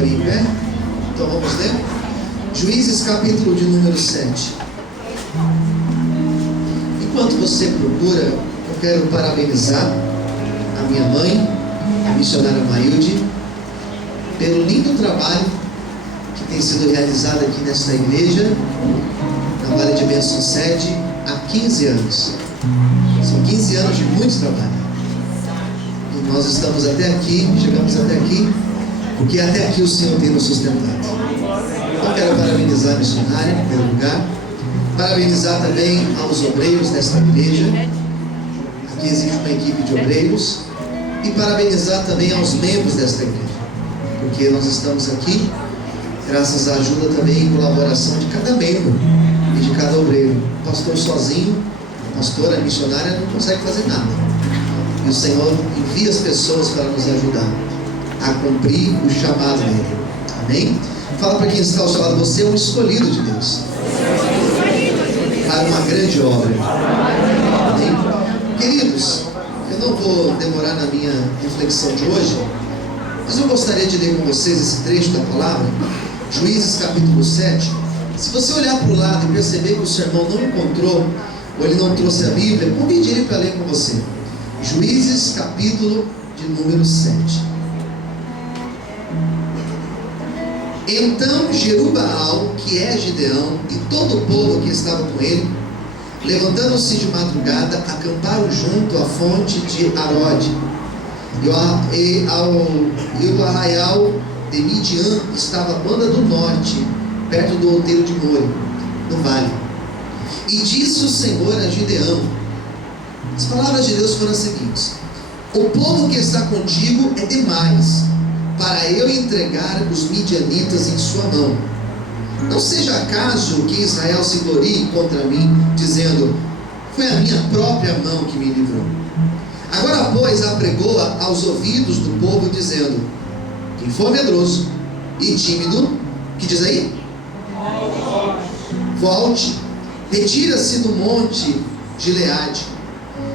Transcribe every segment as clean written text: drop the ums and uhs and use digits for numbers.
abrir em pé? Então vamos ler? Juízes capítulo de número 7. Enquanto você procura, eu quero parabenizar a minha mãe, a missionária Mailde, pelo lindo trabalho que tem sido realizado aqui nesta igreja, na Vale de Bênção Sede, há 15 anos. São 15 anos de muito trabalho. E nós estamos até aqui, chegamos até aqui, porque até aqui o Senhor tem nos sustentado. Então quero parabenizar a missionária, em primeiro lugar. Parabenizar também aos obreiros desta igreja. Aqui existe uma equipe de obreiros. E parabenizar também aos membros desta igreja, porque nós estamos aqui graças à ajuda também e colaboração de cada membro e de cada obreiro. O pastor sozinho, a pastora, a missionária não consegue fazer nada. E o Senhor envia as pessoas para nos ajudar a cumprir o chamado dele. Amém? Fala para quem está ao seu lado: você é um escolhido de Deus para uma grande obra. Amém? Queridos, eu não vou demorar na minha reflexão de hoje, mas eu gostaria de ler com vocês esse trecho da palavra, Juízes capítulo 7. Se você olhar para o lado e perceber que o seu irmão não encontrou, ou ele não trouxe a Bíblia, convide ele para ler com você. Juízes capítulo de número 7. Então Jerubaal, que é Gideão, e todo o povo que estava com ele, levantando-se de madrugada, acamparam junto à fonte de Arode. E o arraial de Midian estava a banda do norte, perto do outeiro de More, no vale. E disse o Senhor a Gideão: as palavras de Deus foram as seguintes: o povo que está contigo é demais para eu entregar os midianitas em sua mão. Não seja acaso que Israel se glorie contra mim, dizendo: foi a minha própria mão que me livrou. Agora, pois, apregoa aos ouvidos do povo, dizendo: quem for medroso e tímido, que diz aí? Volte, retira-se do monte Gileade.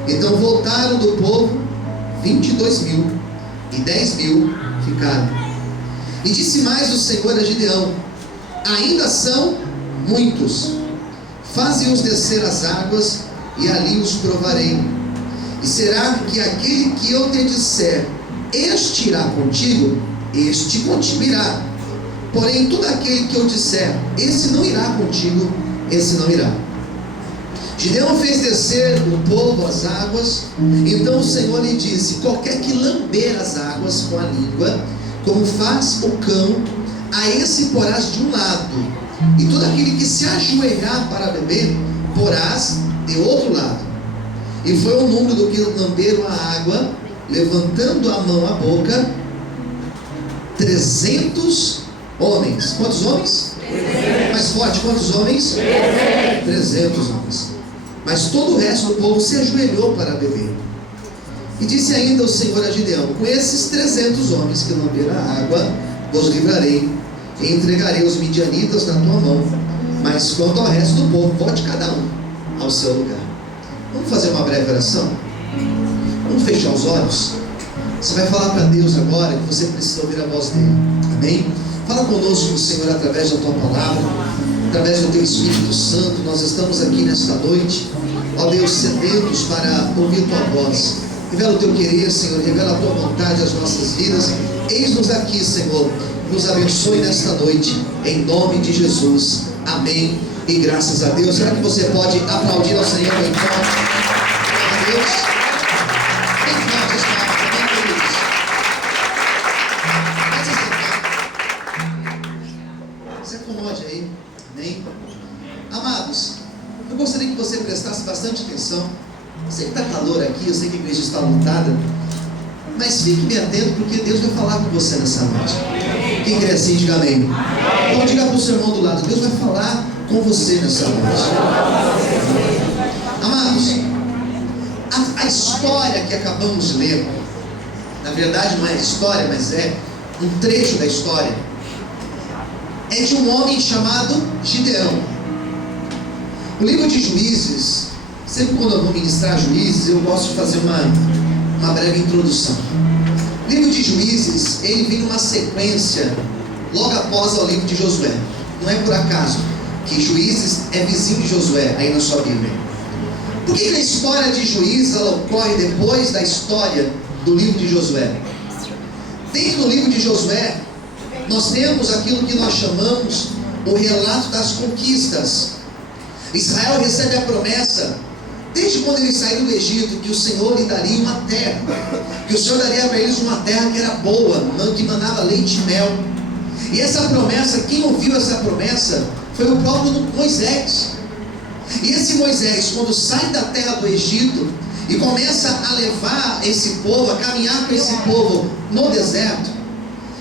Então voltaram do povo 22.000, e 10.000 ficaram. E disse mais o Senhor a Gideão: ainda são muitos, faze-os descer as águas, e ali os provarei. E será que aquele que eu te disser, este irá contigo, este contigo irá. Porém, todo aquele que eu disser, esse não irá contigo, esse não irá. Gideão fez descer o povo as águas. Então o Senhor lhe disse: qualquer que lamber as águas com a língua, como faz o cão, a esse porás de um lado, e todo aquele que se ajoelhar para beber, porás de outro lado. E foi o número do que lamberam a água, levantando a mão à boca, 300 homens. Quantos homens? 300. Mais forte, quantos homens? 300 homens. Mas todo o resto do povo se ajoelhou para beber. E disse ainda o Senhor a Gideão: com esses 300 homens que lamberam a água, vos livrarei, e entregarei os midianitas na tua mão. Mas quanto ao resto do povo, volte cada um ao seu lugar. Vamos fazer uma breve oração? Vamos fechar os olhos? Você vai falar para Deus agora que você precisa ouvir a voz dele. Amém? Fala conosco, Senhor, através da tua palavra, através do teu Espírito Santo. Nós estamos aqui nesta noite, ó Deus, sedentos para ouvir tua voz. Revela o teu querer, Senhor, revela a tua vontade às nossas vidas. Eis-nos aqui, Senhor. Nos abençoe nesta noite, em nome de Jesus. Amém. E graças a Deus. Será que você pode aplaudir ao Senhor bem forte? Glória a Deus. Bem forte as palavras, amém, queridos? Pode se acomode aí. Amém? Amados, eu gostaria que você prestasse bastante atenção. Eu sei que está calor aqui, eu sei que a igreja está lotada, mas fique bem atento, porque Deus vai falar com você nessa noite. Quem crê assim, diga amém. Então diga para o seu irmão do lado: Deus vai falar com você nessa noite. Amados, a história que acabamos de ler, na verdade não é a história, mas é um trecho da história, é de um homem chamado Gideão. O livro de Juízes, sempre quando eu vou ministrar Juízes, eu gosto de fazer uma breve introdução. O livro de Juízes, ele vem numa sequência logo após o livro de Josué. Não é por acaso que Juízes é vizinho de Josué aí na sua Bíblia. Por que a história de Juízes ela ocorre depois da história do livro de Josué? Dentro do livro de Josué, nós temos aquilo que nós chamamos o relato das conquistas. Israel recebe a promessa, desde quando eles saíram do Egito, que o Senhor lhe daria uma terra, que o Senhor daria para eles uma terra que era boa, que manava leite e mel. E essa promessa, quem ouviu essa promessa foi o próprio Moisés. E esse Moisés, quando sai da terra do Egito e começa a levar esse povo, a caminhar com esse povo no deserto,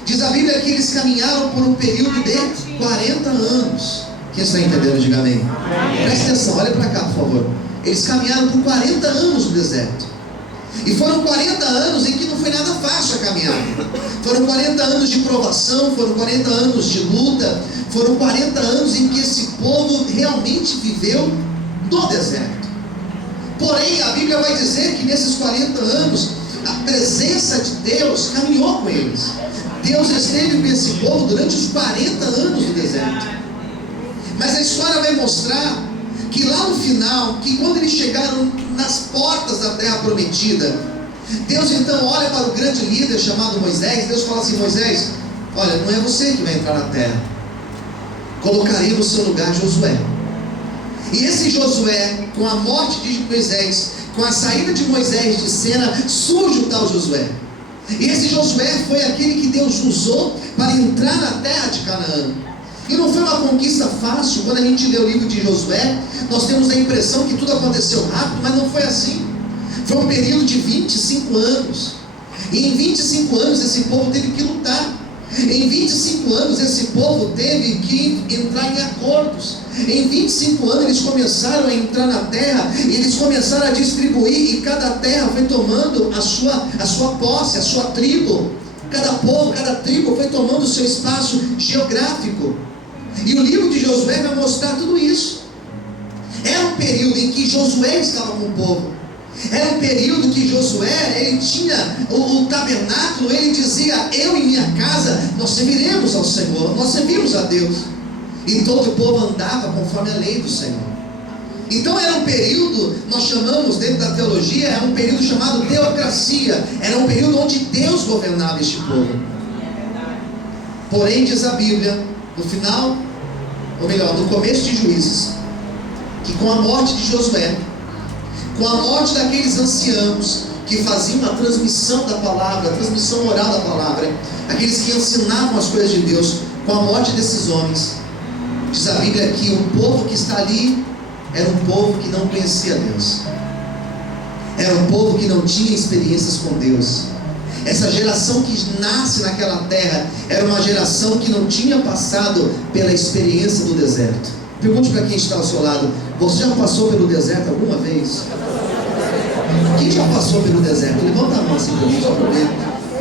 diz a Bíblia que eles caminharam por um período de 40 anos. Quem está entendendo, diga amém. Presta atenção, olha para cá, por favor. Eles caminharam por 40 anos no deserto. E foram 40 anos em que não foi nada fácil a caminhada. Foram 40 anos de provação, foram 40 anos de luta, foram 40 anos em que esse povo realmente viveu no deserto. Porém, a Bíblia vai dizer que nesses 40 anos, a presença de Deus caminhou com eles. Deus esteve com esse povo durante os 40 anos no deserto. Mas a história vai mostrar que lá no final, que quando eles chegaram nas portas da terra prometida, Deus então olha para o grande líder chamado Moisés. Deus fala assim: Moisés, olha, não é você que vai entrar na terra, colocarei no seu lugar Josué. E esse Josué, com a morte de Moisés, com a saída de Moisés de cena, surge o tal Josué. E esse Josué foi aquele que Deus usou para entrar na terra de Canaã. E não foi uma conquista fácil. Quando a gente lê o livro de Josué, nós temos a impressão que tudo aconteceu rápido, mas não foi assim. Foi um período de 25 anos. E em 25 anos esse povo teve que lutar. Em 25 anos esse povo teve que entrar em acordos. Em 25 anos eles começaram a entrar na terra, e eles começaram a distribuir, e cada terra foi tomando a sua posse, a sua tribo. Cada povo, cada tribo foi tomando o seu espaço geográfico. E o livro de Josué vai mostrar tudo isso. Era um período em que Josué estava com o povo. Era um período que Josué, ele tinha o tabernáculo, ele dizia: eu e minha casa, nós serviremos ao Senhor, nós servimos a Deus. E todo o povo andava conforme a lei do Senhor. Então era um período, nós chamamos dentro da teologia, é um período chamado teocracia. Era um período onde Deus governava este povo. Porém, diz a Bíblia, no final, ou melhor, no começo de Juízes, que com a morte de Josué, com a morte daqueles anciãos que faziam a transmissão da palavra, a transmissão oral da palavra, aqueles que ensinavam as coisas de Deus, com a morte desses homens, diz a Bíblia que o povo que está ali era um povo que não conhecia Deus. Era um povo que não tinha experiências com Deus. Essa geração que nasce naquela terra era uma geração que não tinha passado pela experiência do deserto. Pergunte para quem está ao seu lado: você já passou pelo deserto alguma vez? Quem já passou pelo deserto? Levanta a mão assim para mim, só para ver.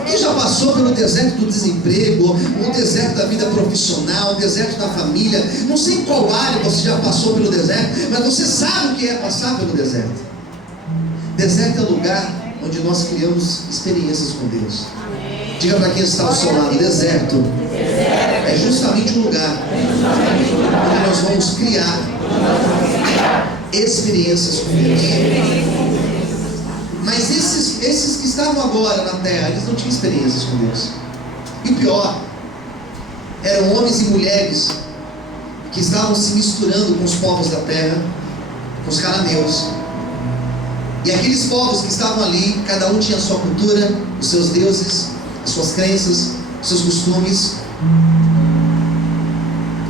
Quem já passou pelo deserto do desemprego, o deserto da vida profissional, o deserto da família? Não sei em qual área você já passou pelo deserto, mas você sabe o que é passar pelo deserto. Deserto é o lugar onde nós criamos experiências com Deus. Diga para quem está ao seu lado: deserto é justamente um lugar onde nós vamos criar experiências com Deus. Mas esses que estavam agora na terra, eles não tinham experiências com Deus. E o pior, eram homens e mulheres que estavam se misturando com os povos da terra, com os cananeus. E aqueles povos que estavam ali, cada um tinha a sua cultura, os seus deuses, as suas crenças, os seus costumes.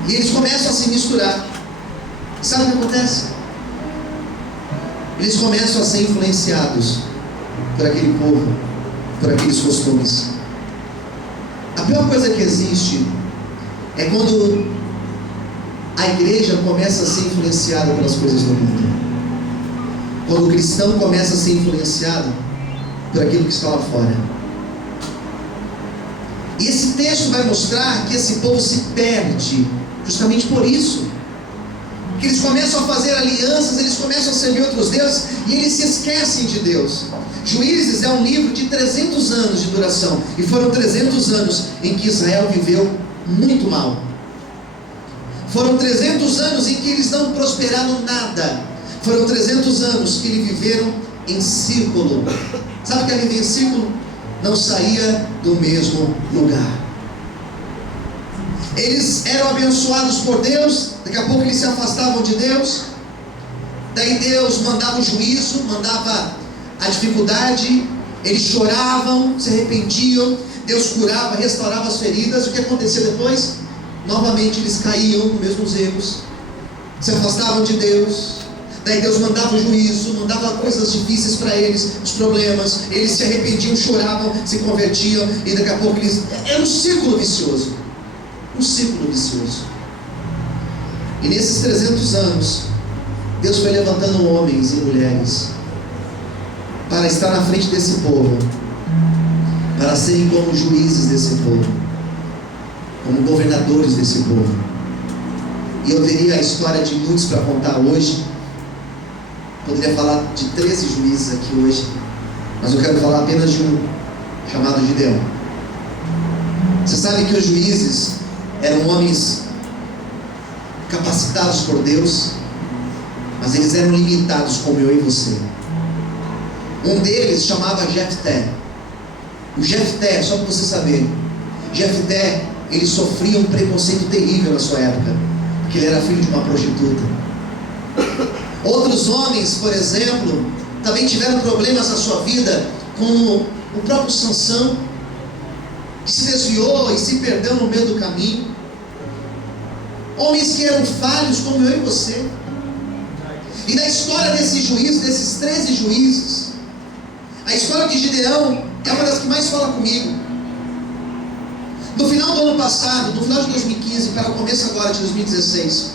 E eles começam a se misturar. E sabe o que acontece? Eles começam a ser influenciados por aquele povo, por aqueles costumes. A pior coisa que existe é quando a igreja começa a ser influenciada pelas coisas do mundo. Quando o cristão começa a ser influenciado por aquilo que está lá fora. E esse texto vai mostrar que esse povo se perde justamente por isso. Que eles começam a fazer alianças, eles começam a servir outros deuses e eles se esquecem de Deus. Juízes é um livro de 300 anos de duração, e foram 300 anos em que Israel viveu muito mal. Foram 300 anos em que eles não prosperaram nada. Foram 300 anos que eles viveram em círculo. Sabe o que é viver em círculo? Não saía do mesmo lugar. Eles eram abençoados por Deus, daqui a pouco eles se afastavam de Deus. Daí Deus mandava o juízo, mandava a dificuldade, eles choravam, se arrependiam, Deus curava, restaurava as feridas. O que acontecia depois? Novamente eles caíam nos mesmos erros, se afastavam de Deus. Daí Deus mandava o juízo, mandava coisas difíceis para eles, os problemas, eles se arrependiam, choravam, se convertiam, e daqui a pouco eles... Era um círculo vicioso. Um círculo vicioso. E nesses 300 anos, Deus foi levantando homens e mulheres para estar na frente desse povo, para serem como juízes desse povo, como governadores desse povo. E eu teria a história de muitos para contar hoje. Poderia falar de 13 juízes aqui hoje, mas eu quero falar apenas de um, chamado Gideão. Você sabe que os juízes eram homens capacitados por Deus, mas eles eram limitados como eu e você. Um deles chamava Jefté. O Jefté, só para você saber, Jefté, ele sofria um preconceito terrível na sua época, porque ele era filho de uma prostituta. Outros homens, por exemplo, também tiveram problemas na sua vida, como o próprio Sansão, que se desviou e se perdeu no meio do caminho. Homens que eram falhos como eu e você. E na história desses juízes, desses 13 juízes, a história de Gideão é uma das que mais fala comigo. No final do ano passado, no final de 2015, para o começo agora de 2016,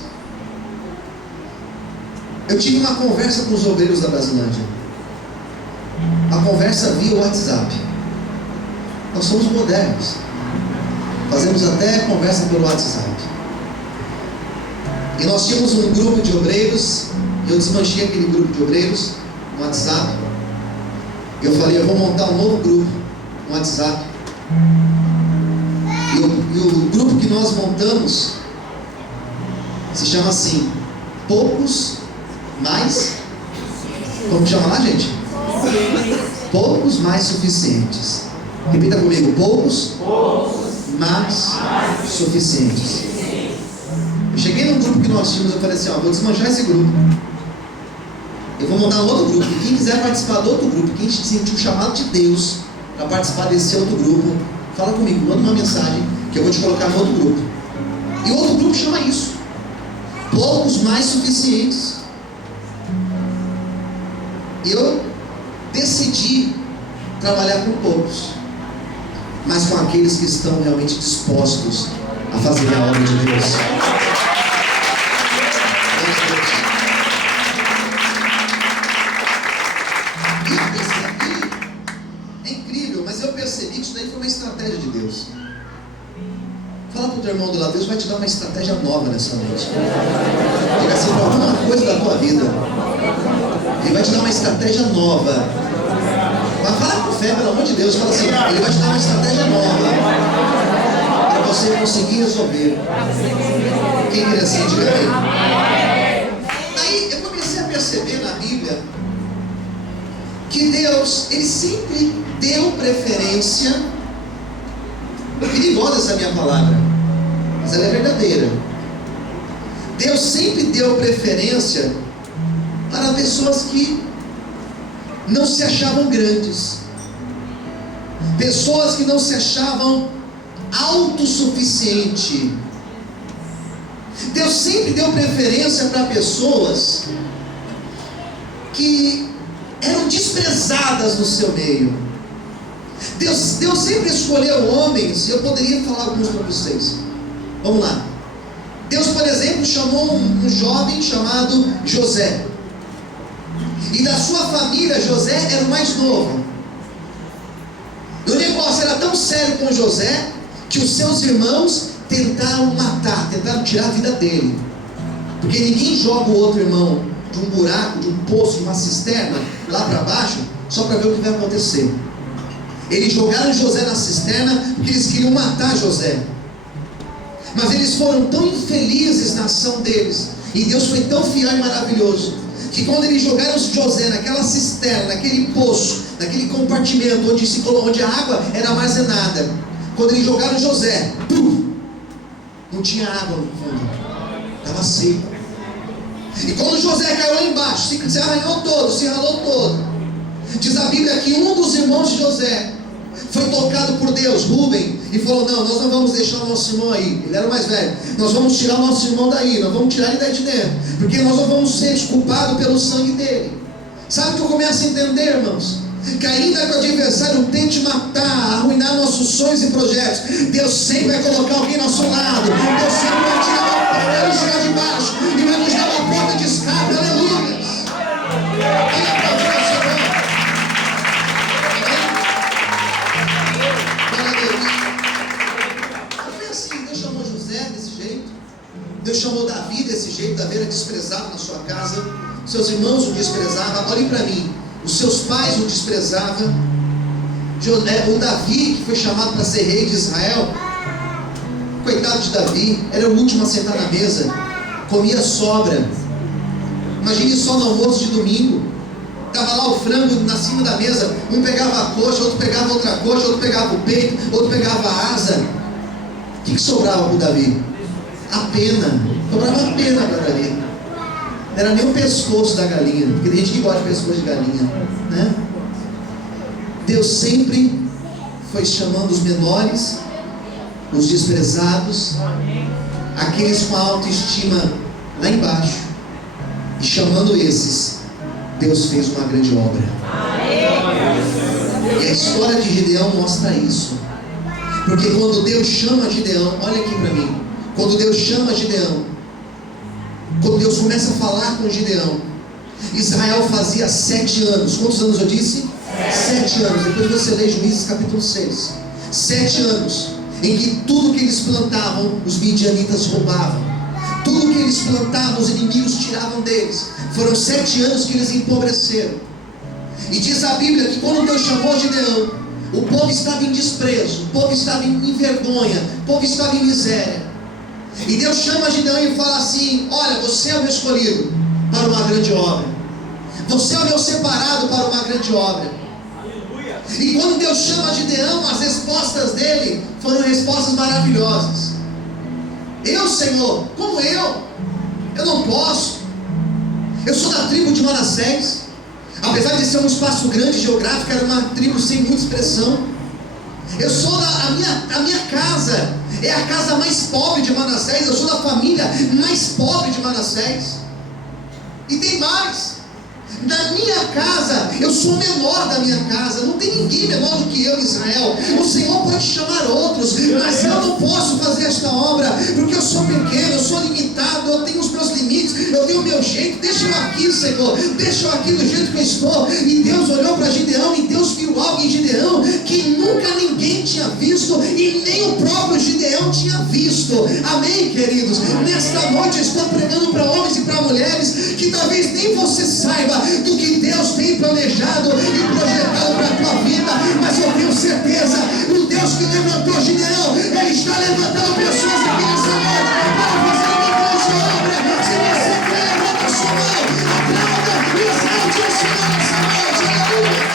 eu tive uma conversa com os obreiros da Brasilândia. A conversa via WhatsApp. Nós somos modernos, fazemos até conversa pelo WhatsApp. E nós tínhamos um grupo de obreiros. Eu desmanchei aquele grupo de obreiros no WhatsApp. Eu falei, eu vou montar um novo grupo no WhatsApp. E o grupo que nós montamos se chama assim: Poucos Mais... Como chama lá, gente? Poucos Mais Suficientes. Repita comigo: poucos mais suficientes. Eu cheguei num grupo que nós tínhamos, eu falei assim, vou desmanchar esse grupo. Eu vou montar um outro grupo. Quem quiser participar do outro grupo, quem sentiu o chamado de Deus para participar desse outro grupo, fala comigo, manda uma mensagem que eu vou te colocar no outro grupo. E o outro grupo chama isso: Poucos Mais Suficientes. Eu decidi trabalhar com poucos, mas com aqueles que estão realmente dispostos a fazer a obra de Deus. E eu percebi, é incrível, mas eu percebi que isso daí foi uma estratégia de Deus. Fala para o teu irmão do lado: Deus vai te dar uma estratégia nova nessa noite. Diga assim, para alguma coisa da tua vida, Ele vai te dar uma estratégia nova. Mas fala com fé, pelo amor de Deus. Fala assim: Ele vai te dar uma estratégia nova para você conseguir resolver. Quem quer assim, diga amém. Aí eu comecei a perceber na Bíblia que Deus, Ele sempre deu preferência. É perigosa essa minha palavra, mas ela é verdadeira. Deus sempre deu preferência para pessoas que não se achavam grandes, pessoas que não se achavam autossuficientes. Deus sempre deu preferência para pessoas que eram desprezadas no seu meio. Deus sempre escolheu homens, e eu poderia falar alguns para vocês. Vamos lá. Deus, por exemplo, chamou um jovem chamado José. E da sua família, José era o mais novo. E o negócio era tão sério com José, que os seus irmãos tentaram matar, tentaram tirar a vida dele. Porque ninguém joga o outro irmão de um buraco, de um poço, de uma cisterna, lá para baixo, só para ver o que vai acontecer. Eles jogaram José na cisterna porque eles queriam matar José. Mas eles foram tão infelizes na ação deles, e Deus foi tão fiel e maravilhoso, que quando eles jogaram José naquela cisterna, naquele poço, naquele compartimento onde a água era armazenada, quando eles jogaram José, não tinha água no fundo, estava seco. E quando José caiu lá embaixo, se arranhou todo, se ralou todo, diz a Bíblia que um dos irmãos de José foi tocado por Deus, Rúben, e falou: não, nós não vamos deixar o nosso irmão aí. Ele era o mais velho. Nós vamos tirar o nosso irmão daí, nós vamos tirar ele daí de dentro, porque nós não vamos ser culpados pelo sangue dele. Sabe o que eu começo a entender, irmãos? Que ainda que o adversário tente matar, arruinar nossos sonhos e projetos, Deus sempre vai colocar alguém ao nosso lado. Deus sempre vai tirar uma porta, nos tirar de baixo, e vai nos dar uma porta de escape. Aleluia. Deus chamou Davi desse jeito. Davi era desprezado na sua casa, seus irmãos o desprezavam. Olhem para mim, os seus pais o desprezavam. O Davi, que foi chamado para ser rei de Israel, coitado de Davi, era o último a sentar na mesa, comia sobra. Imagine só no almoço de domingo, estava lá o frango na cima da mesa, um pegava a coxa, outro pegava outra coxa, outro pegava o peito, outro pegava a asa. O que sobrava para o Davi? A pena, sobrava a pena para Davi. Não era nem o pescoço da galinha, porque tem gente que gosta de pescoço de galinha, né? Deus sempre foi chamando os menores, os desprezados, aqueles com a autoestima lá embaixo, e chamando esses, Deus fez uma grande obra. E a história de Gideão mostra isso, porque quando Deus chama Gideão, olha aqui para mim, quando Deus chama Gideão, quando Deus começa a falar com Gideão, Israel fazia 7 anos, quantos anos eu disse? 7 anos, depois você lê Juízes capítulo 6, 7 anos, em que tudo que eles plantavam, os midianitas roubavam, tudo que eles plantavam, os inimigos tiravam deles. Foram 7 anos que eles empobreceram, e diz a Bíblia que quando Deus chamou Gideão, o povo estava em desprezo, o povo estava em vergonha, o povo estava em miséria. E Deus chama Gideão e fala assim: olha, você é o meu escolhido para uma grande obra, você é o meu separado para uma grande obra. E quando Deus chama Gideão, as respostas dele foram respostas maravilhosas. Eu, Senhor, como eu não posso, eu sou da tribo de Manassés, apesar de ser um espaço grande geográfico, era uma tribo sem muita expressão. Eu sou a minha casa é a casa mais pobre de Manassés, eu sou da família mais pobre de Manassés. E tem mais, na minha casa, eu sou o menor da minha casa, não tem ninguém menor do que eu em Israel. O Senhor pode chamar outros, mas eu não posso fazer esta obra, porque eu sou pequeno, eu sou limitado, eu tenho os meus limites, eu tenho o meu jeito. Deixa eu aqui, Senhor, deixa eu aqui do jeito que eu estou. E Deus olhou para Gideão, e Deus viu algo em Gideão que nunca ninguém tinha visto, e nem o próprio Gideão tinha visto. Amém, queridos? Nesta noite eu estou pregando para homens e para mulheres que talvez nem você saiba do que Deus tem planejado e projetado para a tua vida, mas eu tenho certeza, o Deus que levantou Gideão, Ele está levantando pessoas aqui nessa noite para fazer uma grande obra. Se você quer, levanta a sua mão, aplauda e exalte o Senhor nessa noite. Aleluia.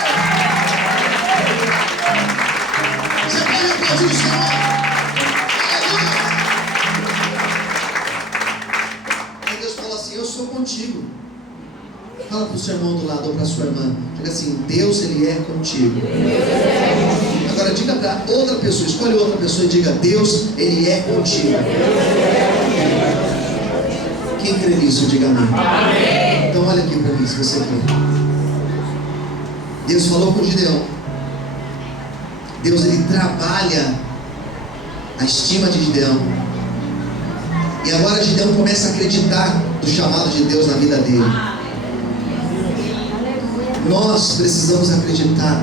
Você pode aplaudir o Senhor? Aleluia. Aí Deus fala assim: eu sou contigo. Fala para o seu irmão do lado ou para a sua irmã, diga assim: Deus, Ele é contigo. Agora diga para outra pessoa, escolhe outra pessoa e diga: Deus, Ele é contigo. Quem crê nisso, diga amém. Então olha aqui para mim, se você crê. Deus falou com Gideão. Deus, Ele trabalha a estima de Gideão. E agora Gideão começa a acreditar no chamado de Deus na vida dele. Nós precisamos acreditar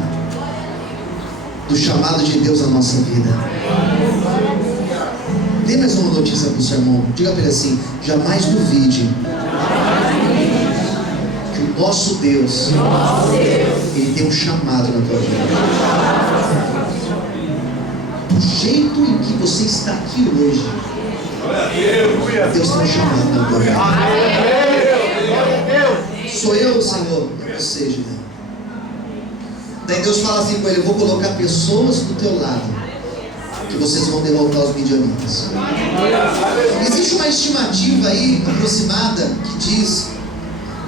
do chamado de Deus na nossa vida. Dê mais uma notícia para o seu irmão. Diga para ele assim: jamais duvide que o nosso Deus, Ele tem um chamado na tua vida. Do jeito em que você está aqui hoje, Deus tem um chamado na tua vida. Sou eu, Senhor, é você, Gideão. Daí Deus fala assim com ele: eu vou colocar pessoas do teu lado, que vocês vão derrotar os midianitas. Existe uma estimativa aí aproximada que diz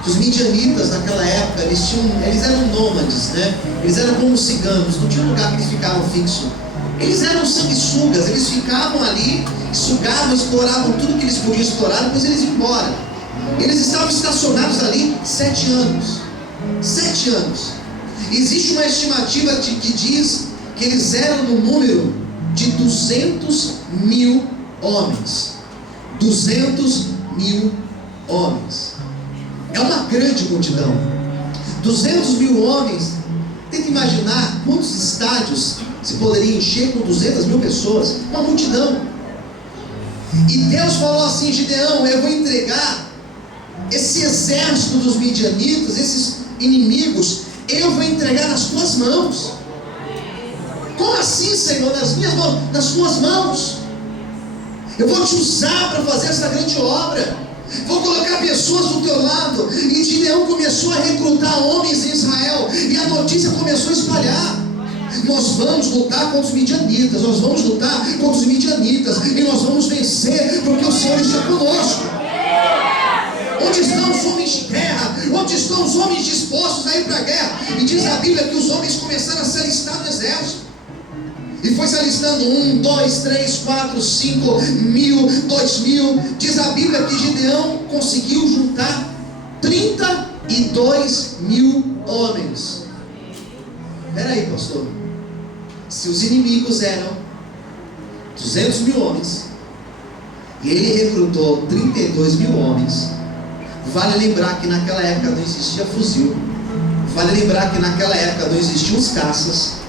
que os midianitas naquela época eles eram nômades, né? Eles eram como ciganos, não tinha um lugar que eles ficavam fixo. Eles eram sanguessugas, eles ficavam ali, sugavam, exploravam tudo que eles podiam explorar, depois eles iam embora. Eles estavam estacionados ali 7 anos. 7 anos. Existe uma estimativa que diz que eles eram no número de 200.000 homens. 200.000 homens. É uma grande multidão. 200.000 homens. Tenta imaginar quantos estádios se poderia encher com 200.000 pessoas. Uma multidão. E Deus falou assim: Gideão, eu vou entregar esse exército dos midianitas, esses inimigos, eu vou entregar nas tuas mãos. Como assim, Senhor? Nas minhas mãos? Nas tuas mãos. Eu vou te usar para fazer essa grande obra. Vou colocar pessoas do teu lado. E Gideão começou a recrutar homens em Israel, e a notícia começou a espalhar: nós vamos lutar contra os midianitas, nós vamos lutar contra os midianitas, e nós vamos vencer, porque o Senhor está conosco. Onde estão os homens de guerra? Onde estão os homens dispostos a ir para a guerra? E diz a Bíblia que os homens começaram a se alistar no exército. E foi se alistando 1, 2, 3, 4, 5 mil, 2.000. Diz a Bíblia que Gideão conseguiu juntar 32.000 homens. Espera aí, pastor. Se os inimigos eram 200.000 homens, e ele recrutou 32.000 homens, vale lembrar que naquela época não existia fuzil. Vale lembrar que naquela época não existiam os caças.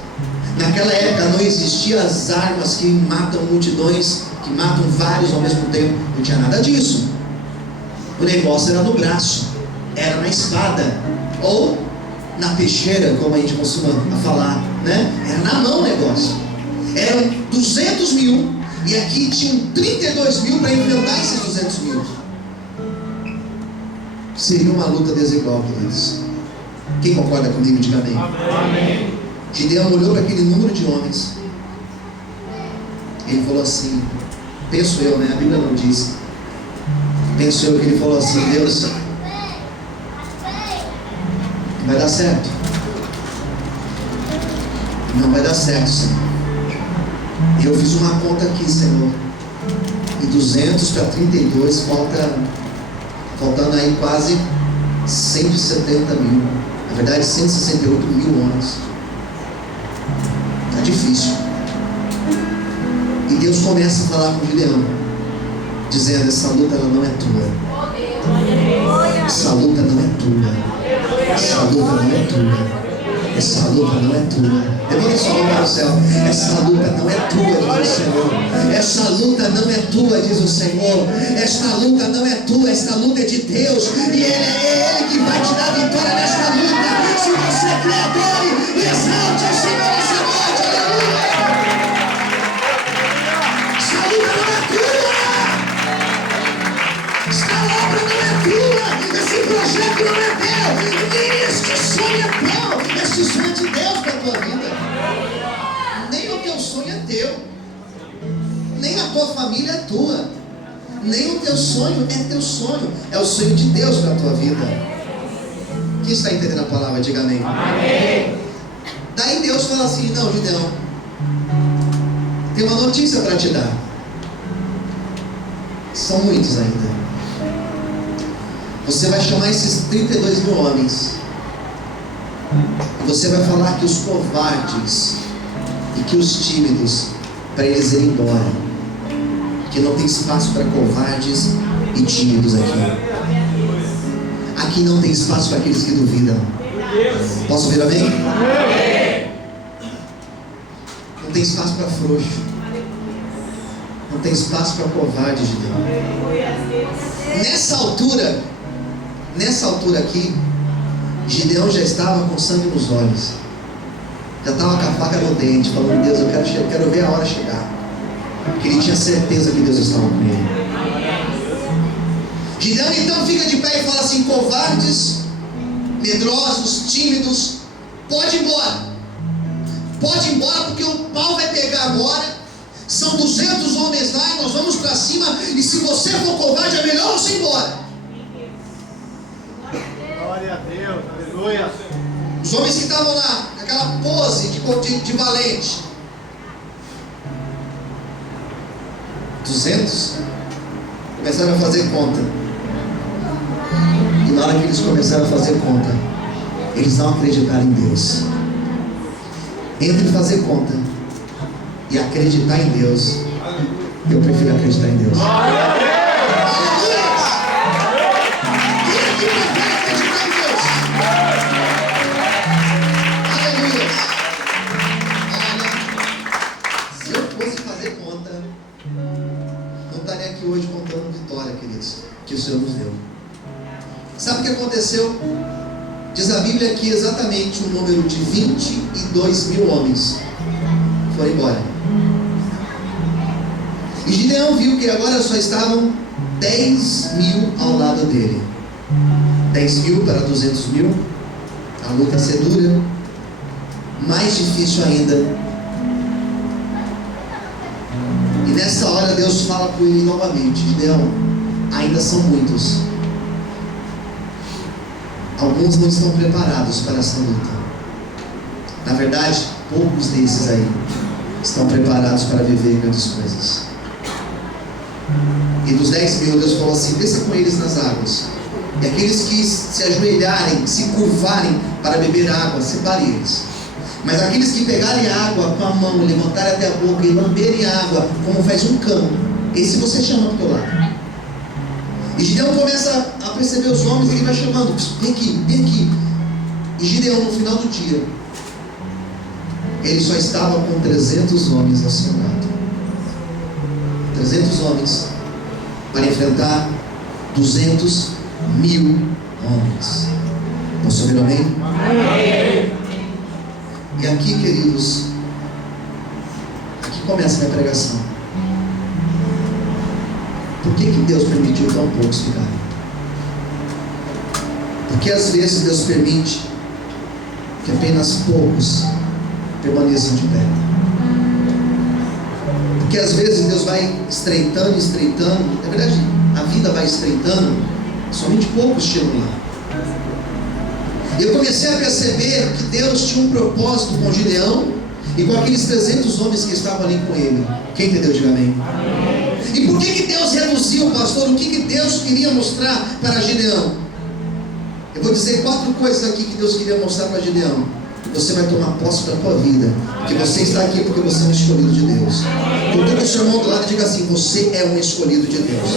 Naquela época não existiam as armas que matam multidões, que matam vários ao mesmo tempo. Não tinha nada disso. O negócio era no braço, era na espada, ou na peixeira, como a gente costuma falar, né? Era na mão o negócio. Eram 200.000, e aqui tinham 32.000 para enfrentar esses 200.000. Seria uma luta desigual, queridos. Quem concorda comigo, diga amém. Amém. Gideão olhou para aquele número de homens. Ele falou assim, penso eu, né? A Bíblia não diz. Penso eu que ele falou assim: Deus, vai dar certo. Não vai dar certo, Senhor. E eu fiz uma conta aqui, Senhor. E 200 para 32, faltando aí quase 170.000. Na verdade, 168.000 homens. Está difícil. E Deus começa a falar com Gideão, dizendo: essa luta ela não é tua. Essa luta não é tua. Essa luta não é tua. Essa luta não é tua. Levanta sua mão para o céu. Essa luta não é tua, diz o Senhor. Essa luta não é tua, diz o Senhor. Esta luta não é tua, esta luta é de Deus. E é Ele que vai te dar vitória nesta luta. Se você crê, adore e exalte o Senhor essa noite. Aleluia. Essa luta não é tua. Esta obra não é tua. Esse projeto não é teu. Nem este sonho é teu. Este sonho é de Deus para a tua vida. Nem o teu sonho é teu. Nem a tua família é tua. Nem o teu sonho é teu sonho. É o sonho de Deus para a tua vida. Quem está entendendo a palavra? Diga amém. Amém. Daí Deus fala assim: não, Gideão, tem uma notícia para te dar. São muitos ainda. Você vai chamar esses 32.000 homens. Você vai falar que os covardes e que os tímidos, para eles irem embora, que não tem espaço para covardes e tímidos aqui. Aqui não tem espaço para aqueles que duvidam. Posso ouvir amém? Não tem espaço para frouxo. Não tem espaço para covarde, Gideão. Nessa altura aqui, Gideão já estava com sangue nos olhos. Já estava com a faca no dente, falando: Deus, eu quero ver a hora chegar. Porque ele tinha certeza que Deus estava com ele. Gideão então fica de pé e fala assim: covardes, medrosos, tímidos, pode ir embora. Pode ir embora, porque o pau vai pegar agora. São 200 homens lá e nós vamos para cima. E se você for covarde, é melhor você ir embora. Glória a Deus, aleluia. Os homens que estavam lá, aquela pose de valente. 200 começaram a fazer conta. E na hora que eles começaram a fazer conta, eles não acreditaram em Deus. Entre fazer conta e acreditar em Deus, eu prefiro acreditar em Deus. Aleluia! Quem aqui prefere acreditar em Deus? Aleluia! Olha, se eu fosse fazer conta, não estaria aqui hoje contando vitória, queridos, que o Senhor nos deu. Sabe o que aconteceu? Diz a Bíblia que exatamente o número de 22 mil homens foram embora. E Gideão viu que agora só estavam 10 mil ao lado dele. 10 mil para 200 mil. A luta ia ser dura. Mais difícil ainda. E nessa hora Deus fala com ele novamente: Gideão, ainda são muitos. Alguns não estão preparados para essa luta. Na verdade, poucos desses aí estão preparados para viver grandes coisas. E dos 10 mil, Deus falou assim: desça com eles nas águas. E aqueles que se ajoelharem, se curvarem para beber água, separe eles. Mas aqueles que pegarem água com a mão, levantarem até a boca e lamberem água, como faz um cão, esse você chama para o teu lado. E Gideão começa a perceber os homens, e ele vai chamando: vem aqui, vem aqui. E Gideão, no final do dia, ele só estava com 300 homens ao seu lado. 300 homens para enfrentar 200 mil homens. Posso ouvir amém? Amém. E aqui, queridos, aqui começa a minha pregação. Por que Deus permitiu tão poucos ficarem? Porque às vezes Deus permite que apenas poucos permaneçam de pé. Porque às vezes Deus vai estreitando, estreitando. Na verdade, a vida vai estreitando, somente poucos chegam lá. E eu comecei a perceber que Deus tinha um propósito com Gideão e com aqueles 300 homens que estavam ali com ele. Quem entendeu? Diga amém. E por que Deus reduziu, pastor? O que Deus queria mostrar para Gideão? Eu vou dizer 4 coisas aqui que Deus queria mostrar para Gideão. Você vai tomar posse da tua vida, porque você está aqui porque você é um escolhido de Deus. Então o seu irmão do lado diga assim: você é um escolhido de Deus.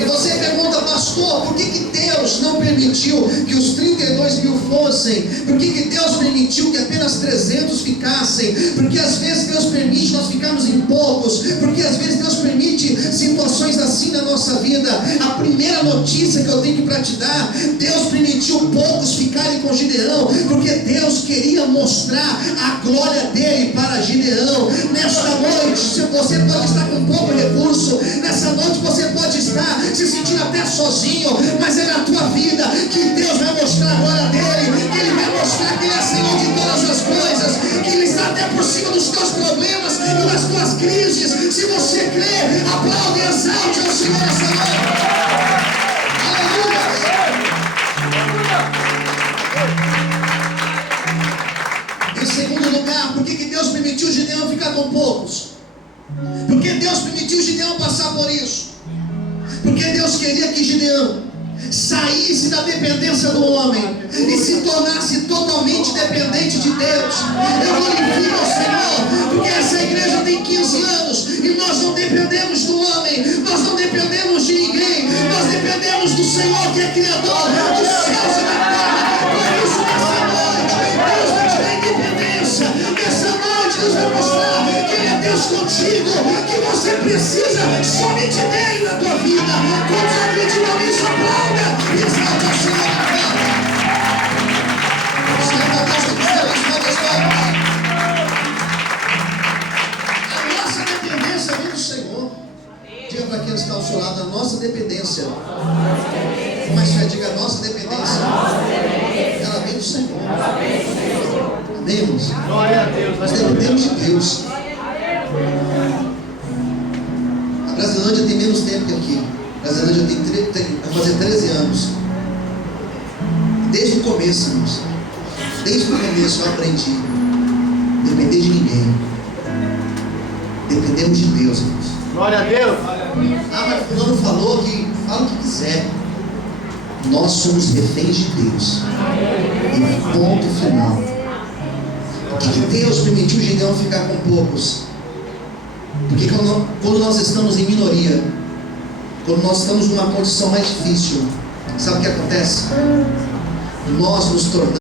E você pergunta: pastor, por que Deus não permitiu que os 32 mil fossem? Por que Deus permitiu que apenas 300 ficassem? Porque às vezes Deus permite nós ficarmos em poucos. Porque às vezes Deus permite situações assim na nossa vida. A primeira notícia que eu tenho para te dar: Deus permitiu poucos ficarem com Gideão, porque Deus queria mostrar a glória dele para Gideão. Nesta noite, você pode estar com pouco recurso. Nessa noite você pode estar se sentindo até sozinho, mas é na tua vida que Deus vai mostrar a glória dele, que ele vai mostrar que ele é Senhor de todas as coisas, que ele está até por cima dos teus problemas e das tuas crises. Se você crê, aplaude e exalte ao Senhor essa noite. Aleluia. Em segundo lugar, por que Deus permitiu Gideão ficar com poucos? Porque Deus permitiu Gideão passar por isso. Porque Deus queria que Gideão saísse da dependência do homem e se tornasse totalmente dependente de Deus. Eu glorifico ao Senhor, porque essa igreja tem 15 anos e nós não dependemos do homem, nós não dependemos de ninguém, nós dependemos do Senhor, que é Criador dos céus e da terra. Por isso, nessa noite, Deus vai te dar independência. Nessa noite, Deus vai mostrar que Ele é Deus contigo, que você precisa somente dele na tua vida. Quantos acreditam nisso? Aplauda e exalta o Senhor. A nossa dependência para quem está ao seu lado, a nossa dependência. Mas fé, diga, a nossa dependência. Ela vem do Senhor. Amém, irmãos? Glória a Deus. Nós dependemos de Deus. A Brasilândia tem menos tempo que aqui. A Brasilândia vai fazer 13 anos. Desde o começo, irmãos. Desde o começo eu aprendi. Depender de ninguém. Dependemos de Deus, irmãos. Glória a Deus. Ah, mas fulano falou que fala o que quiser. Nós somos reféns de Deus. E ponto final. Por que Deus permitiu Gideão ficar com poucos? Porque quando nós estamos em minoria, quando nós estamos numa condição mais difícil, sabe o que acontece? Nós nos tornamos